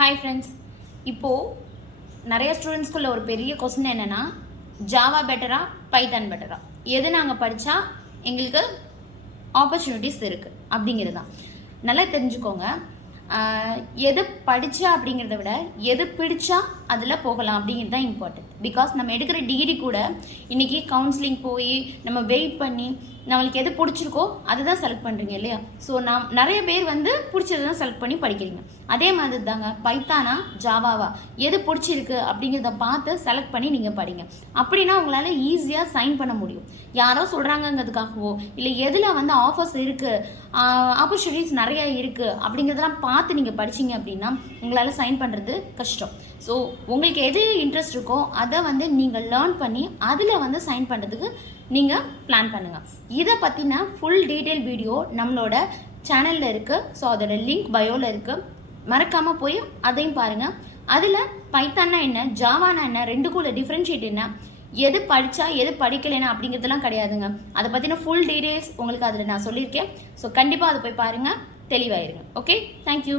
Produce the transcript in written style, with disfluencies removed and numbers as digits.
Hi friends, இப்போது நிறைய ஸ்டூடெண்ட்ஸ்குள்ள ஒரு பெரிய கொஸ்டின் என்னென்னா, ஜாவா பெட்டரா பைத்தான் பெட்டரா, எது நாங்கள் படித்தா எங்களுக்கு ஆப்பர்ச்சுனிட்டிஸ் இருக்குது அப்படிங்கிறது தான். நல்லா தெரிஞ்சுக்கோங்க, எது படித்தா அப்படிங்கிறத விட எது பிடிச்சா அதில் போகலாம் அப்படிங்கிறது தான் இம்பார்ட்டன்ட். பிகாஸ் நம்ம எடுக்கிற டிகிரி கூட இன்றைக்கி கவுன்சிலிங் போய் நம்ம வெயிட் பண்ணி நம்மளுக்கு எது பிடிச்சிருக்கோ அதை தான் செலக்ட் பண்ணுறீங்க இல்லையா? ஸோ நிறைய பேர் பிடிச்சதை தான் செலக்ட் பண்ணி படிக்கிறீங்க. அதே மாதிரி தாங்க பைத்தானா ஜாவாவா எது பிடிச்சிருக்கு அப்படிங்கிறத பார்த்து செலக்ட் பண்ணி நீங்கள் படிங்க. அப்படின்னா உங்களால் ஈஸியாக சைன் பண்ண முடியும். யாரோ சொல்கிறாங்கங்கிறதுக்காகவோ இல்லை எதில் ஆஃபர்ஸ் இருக்குது, ஆப்பர்ச்சுனிட்டிஸ் நிறையா இருக்குது அப்படிங்கிறதெல்லாம் பார்த்து நீங்கள் படிச்சிங்க அப்படின்னா உங்களால் சைன் பண்ணுறது கஷ்டம். ஸோ உங்களுக்கு எது இன்ட்ரெஸ்ட் இருக்கோ அதை நீங்கள் லேர்ன் பண்ணி அதில் சைன் பண்ணுறதுக்கு நீங்கள் பிளான் பண்ணுங்கள். இதை பற்றின ஃபுல் டீட்டெயில் வீடியோ நம்மளோட சேனலில் இருக்குது. ஸோ அதோட லிங்க் பயோவில் இருக்குது, மறக்காமல் போய் அதையும் பாருங்கள். அதில் பைத்தான்னா என்ன, ஜாவானா என்ன, ரெண்டுக்குள்ள டிஃப்ரென்ஷியேட் என்ன, எது படித்தா எது படிக்கலைன்னா அப்படிங்கிறதுலாம் கிடையாதுங்க. அதை பற்றின ஃபுல் டீட்டெயில்ஸ் உங்களுக்கு அதில் நான் சொல்லியிருக்கேன். ஸோ கண்டிப்பாக அதை போய் பாருங்கள், தெளிவாயிருங்க. Okay, thank you.